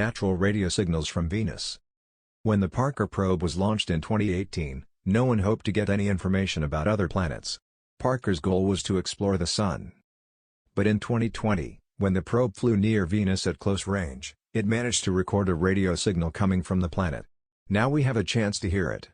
natural radio signals from Venus. When the Parker probe was launched in 2018, no one hoped to get any information about other planets. Parker's goal was to explore the Sun. But in 2020, when the probe flew near Venus at close range, it managed to record a radio signal coming from the planet. Now we have a chance to hear it.